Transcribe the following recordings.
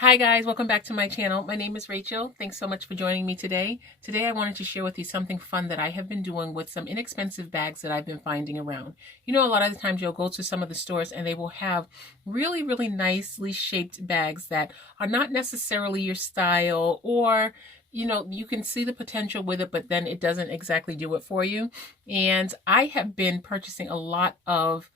Hi guys, welcome back to my channel. My name is Rachel. Thanks so much for joining me today. Today I wanted to share with you something fun that I have been doing with some inexpensive bags that I've been finding around. You know, a lot of the times you'll go to some of the stores and they will have really nicely shaped bags that are not necessarily your style, or you know, you can see the potential with it, but then it doesn't exactly do it for you. And I have been purchasing a lot of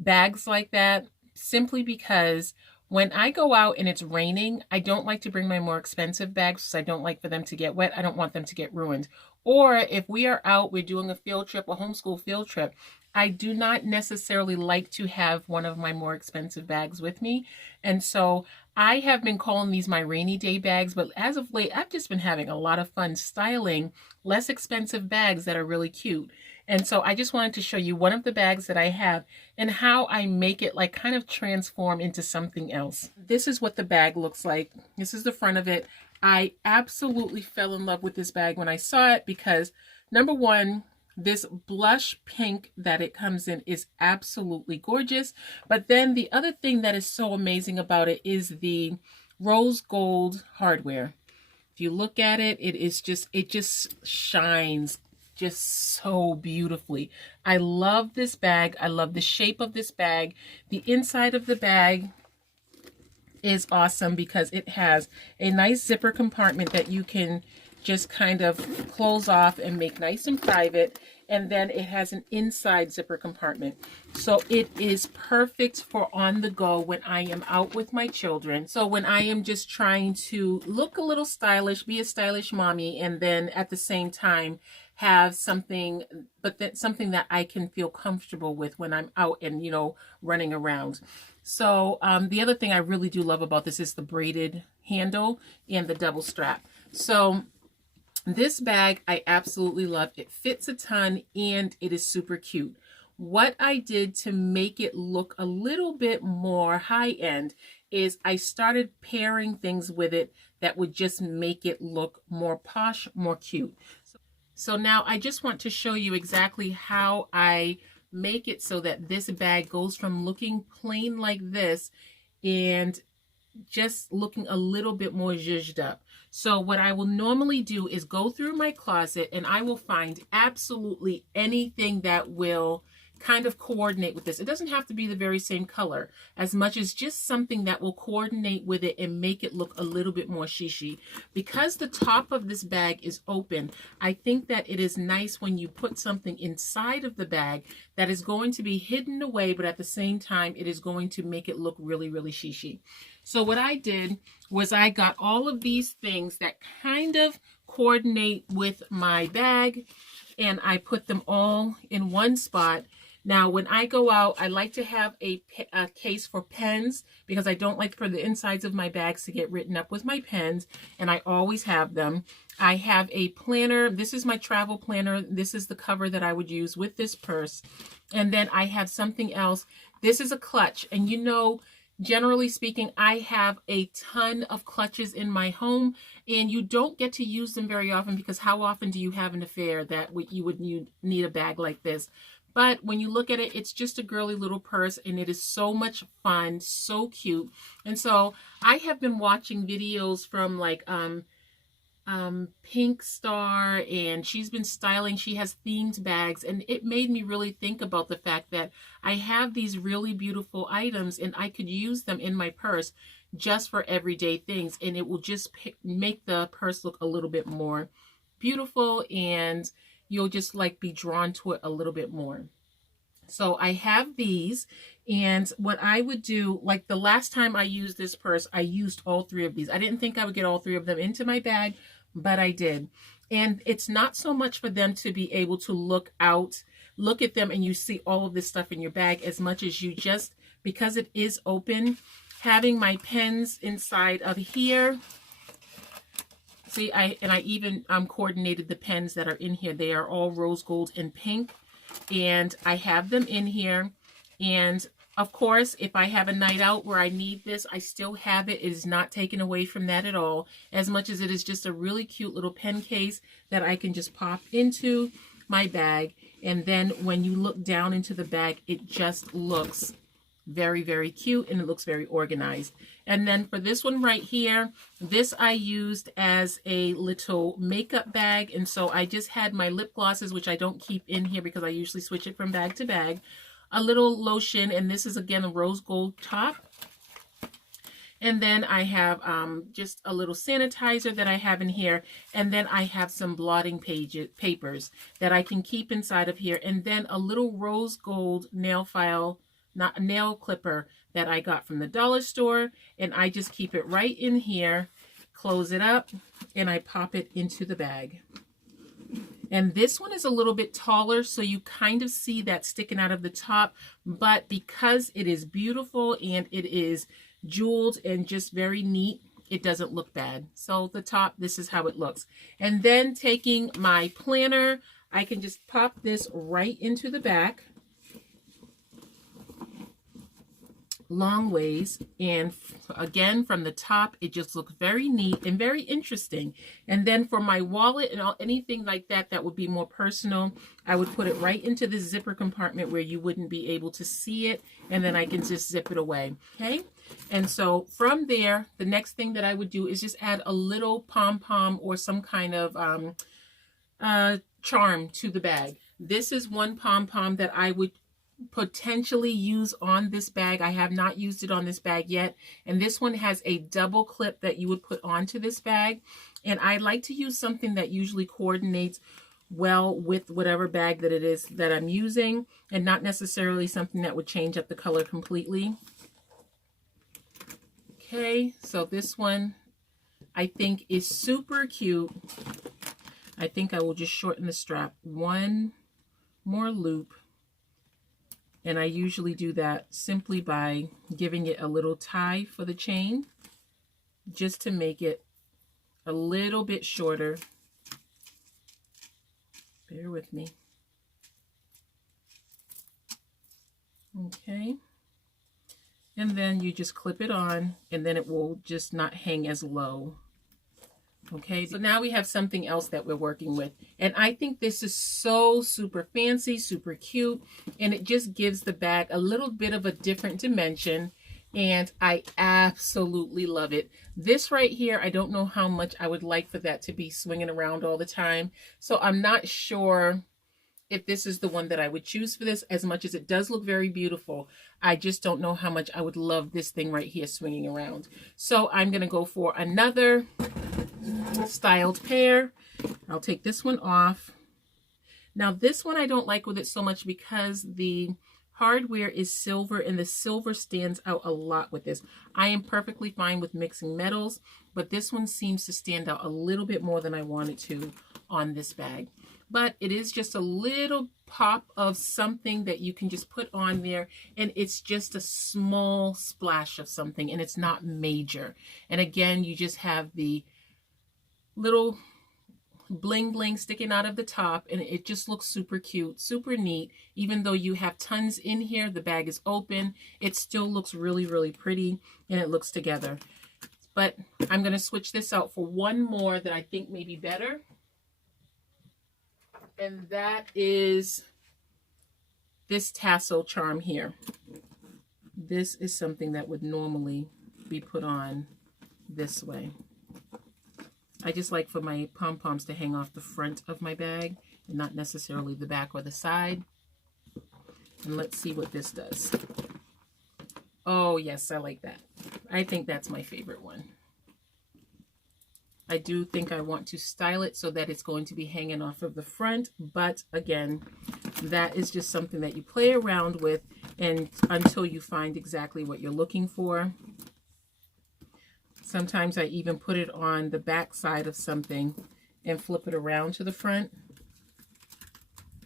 bags like that simply because when I go out and it's raining, I don't like to bring my more expensive bags because I don't like for them to get wet. I don't want them to get ruined. Or if we are out, we're doing a field trip, a homeschool field trip, I do not necessarily like to have one of my more expensive bags with me. And so I have been calling these my rainy day bags, but as of late, I've just been having a lot of fun styling less expensive bags that are really cute. And so I just wanted to show you one of the bags that I have and how I make it like kind of transform into something else. This is what the bag looks like. This is the front of it. I absolutely fell in love with this bag when I saw it because, number one, this blush pink that it comes in is absolutely gorgeous. But then the other thing that is so amazing about it is the rose gold hardware. If you look at it, it just shines just so beautifully. I love this bag. I love the shape of this bag. The inside of the bag is awesome because it has a nice zipper compartment that you can just kind of close off and make nice and private. And then it has an inside zipper compartment. So it is perfect for on the go when I am out with my children. So when I am just trying to look a little stylish, be a stylish mommy, and then at the same time have something, but that something that I can feel comfortable with when I'm out and, you know, running around. So the other thing I really do love about this is the braided handle and the double strap. So this bag I absolutely love. It fits a ton and it is super cute. What I did to make it look a little bit more high-end is I started pairing things with it that would just make it look more posh, more cute. So now I just want to show you exactly how I make it so that this bag goes from looking plain like this and just looking a little bit more zhuzhed up. So what I will normally do is go through my closet and I will find absolutely anything that will kind of coordinate with this. It doesn't have to be the very same color as much as just something that will coordinate with it and make it look a little bit more shishi. Because the top of this bag is open, I think that it is nice when you put something inside of the bag that is going to be hidden away, but at the same time, it is going to make it look really shishi. So what I did was I got all of these things that kind of coordinate with my bag and I put them all in one spot. Now, when I go out, I like to have a case for pens because I don't like for the insides of my bags to get written up with my pens, and I always have them. I have a planner. This is my travel planner. This is the cover that I would use with this purse. And then I have something else. This is a clutch, and you know, generally speaking, I have a ton of clutches in my home, and you don't get to use them very often because how often do you have an affair that you would need a bag like this? But when you look at it, it's just a girly little purse and it is so much fun, so cute. And so I have been watching videos from like Pink Star, and she's been styling. She has themed bags, and it made me really think about the fact that I have these really beautiful items and I could use them in my purse just for everyday things, and it will just make the purse look a little bit more beautiful, and you'll just like be drawn to it a little bit more. So I have these, and what I would do, like the last time I used this purse, I used all three of these. I didn't think I would get all three of them into my bag, but I did. And it's not so much for them to be able to look at them and you see all of this stuff in your bag as much as you just, because it is open, having my pens inside of here. See, I even coordinated the pens that are in here. They are all rose gold and pink, and I have them in here. And of course, if I have a night out where I need this, I still have it. It is not taken away from that at all, as much as it is just a really cute little pen case that I can just pop into my bag. And then when you look down into the bag, it just looks Very, very cute, and it looks very organized. And then for this one right here, this I used as a little makeup bag. And so I just had my lip glosses, which I don't keep in here because I usually switch it from bag to bag. A little lotion, and this is again a rose gold top. And then I have just a little sanitizer that I have in here. And then I have some blotting papers that I can keep inside of here. And then a little rose gold nail file, not a nail clipper that I got from the dollar store. And I just keep it right in here, close it up, and I pop it into the bag. And this one is a little bit taller, so you kind of see that sticking out of the top. But because it is beautiful and it is jeweled and just very neat, it doesn't look bad. So the top, this is how it looks. And then taking my planner, I can just pop this right into the back, long ways, and again from the top it just looks very neat and very interesting. And then for my wallet and anything like that that would be more personal, I would put it right into the zipper compartment where you wouldn't be able to see it, and then I can just zip it away. Okay, and so from there, the next thing that I would do is just add a little pom-pom or some kind of charm to the bag. This is one pom-pom that I would potentially use on this bag. I have not used it on this bag yet, and this one has a double clip that you would put onto this bag, and I like to use something that usually coordinates well with whatever bag that it is that I'm using, and not necessarily something that would change up the color completely. Okay, so this one I think is super cute. I think I will just shorten the strap one more loop. And I usually do that simply by giving it a little tie for the chain, just to make it a little bit shorter. Bear with me. Okay. And then you just clip it on, and then it will just not hang as low. Okay, so now we have something else that we're working with. And I think this is so super fancy, super cute. And it just gives the bag a little bit of a different dimension. And I absolutely love it. This right here, I don't know how much I would like for that to be swinging around all the time. So I'm not sure if this is the one that I would choose for this, as much as it does look very beautiful. I just don't know how much I would love this thing right here swinging around. So I'm going to go for another styled pair. I'll take this one off. Now this one I don't like with it so much because the hardware is silver, and the silver stands out a lot with this. I am perfectly fine with mixing metals, but this one seems to stand out a little bit more than I want it to on this bag. But it is just a little pop of something that you can just put on there, and it's just a small splash of something, and it's not major. And again, you just have the little bling bling sticking out of the top, and it just looks super cute, super neat. Even though you have tons in here, the bag is open, it still looks really, really pretty, and it looks together. But I'm going to switch this out for one more that I think may be better. And that is this tassel charm here. This is something that would normally be put on this way. I just like for my pom-poms to hang off the front of my bag and not necessarily the back or the side. And let's see what this does. Oh yes, I like that. I think that's my favorite one. I do think I want to style it so that it's going to be hanging off of the front, but again, that is just something that you play around with and until you find exactly what you're looking for. Sometimes I even put it on the back side of something and flip it around to the front.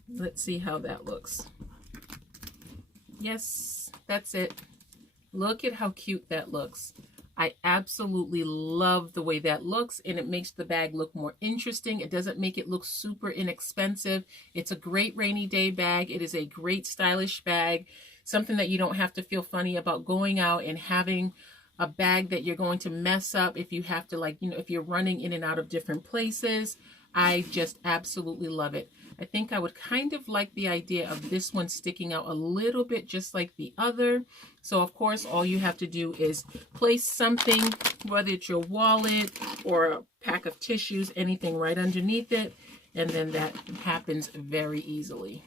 Let's see how that looks. Yes, that's it. Look at how cute that looks. I absolutely love the way that looks, and it makes the bag look more interesting. It doesn't make it look super inexpensive. It's a great rainy day bag. It is a great stylish bag, something that you don't have to feel funny about going out and having a bag that you're going to mess up if you have to, like, you know, if you're running in and out of different places. I just absolutely love it. I think I would kind of like the idea of this one sticking out a little bit just like the other. So of course, all you have to do is place something, whether it's your wallet or a pack of tissues, anything right underneath it, and then that happens very easily.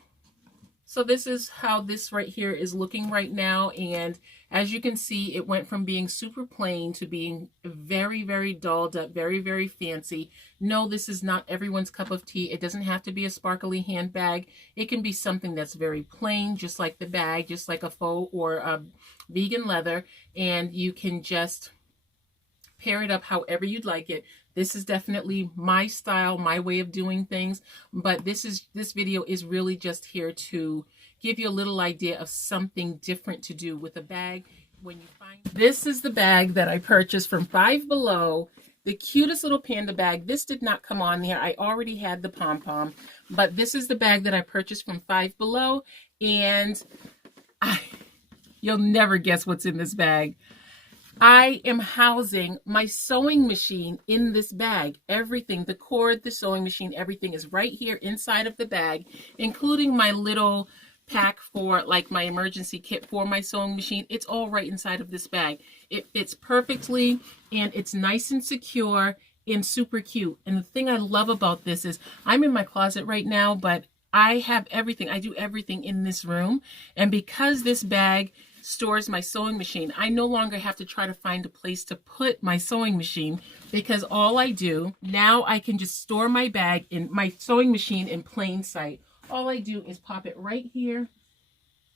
So this is how this right here is looking right now. And as you can see, it went from being super plain to being very, very dolled up, very, very fancy. No, this is not everyone's cup of tea. It doesn't have to be a sparkly handbag. It can be something that's very plain, just like the bag, just like a faux or a vegan leather. And you can just pair it up however you'd like it. This is definitely my style, my way of doing things, but this video is really just here to give you a little idea of something different to do with a bag when you find. This is the bag that I purchased from Five Below, the cutest little panda bag. This did not come on there. I already had the pom-pom, but this is the bag that I purchased from Five Below, and you'll never guess what's in this bag. I am housing my sewing machine in this bag. Everything, the cord, the sewing machine, everything is right here inside of the bag, including my little pack for like my emergency kit for my sewing machine. It's all right inside of this bag. It fits perfectly and it's nice and secure and super cute. And the thing I love about this is I'm in my closet right now, but I have everything. I do everything in this room. And because this bag stores my sewing machine, I no longer have to try to find a place to put my sewing machine, because all I do now, I can just store my bag in my sewing machine in plain sight. All I do is pop it right here.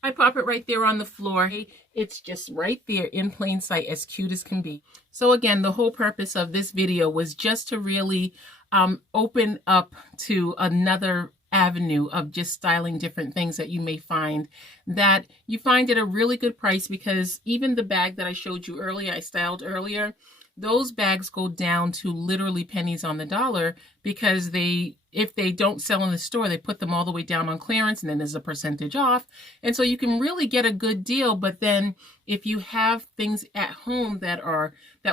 I pop it right there on the floor. It's just right there in plain sight, as cute as can be. So again, the whole purpose of this video was just to really open up to another avenue of just styling different things that you may find that you find at a really good price, because even the bag that I showed you earlier, I styled earlier, those bags go down to literally pennies on the dollar, because if they don't sell in the store, they put them all the way down on clearance, and then there's a percentage off. And so you can really get a good deal. But then if you have things at home that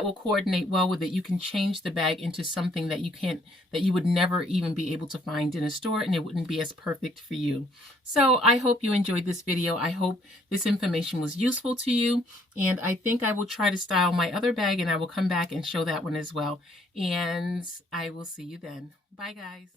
will coordinate well with it, you can change the bag into something that you would never even be able to find in a store, and it wouldn't be as perfect for you. So I hope you enjoyed this video. I hope this information was useful to you. And I think I will try to style my other bag, and I will come back and show that one as well. And I will see you then. Bye, guys.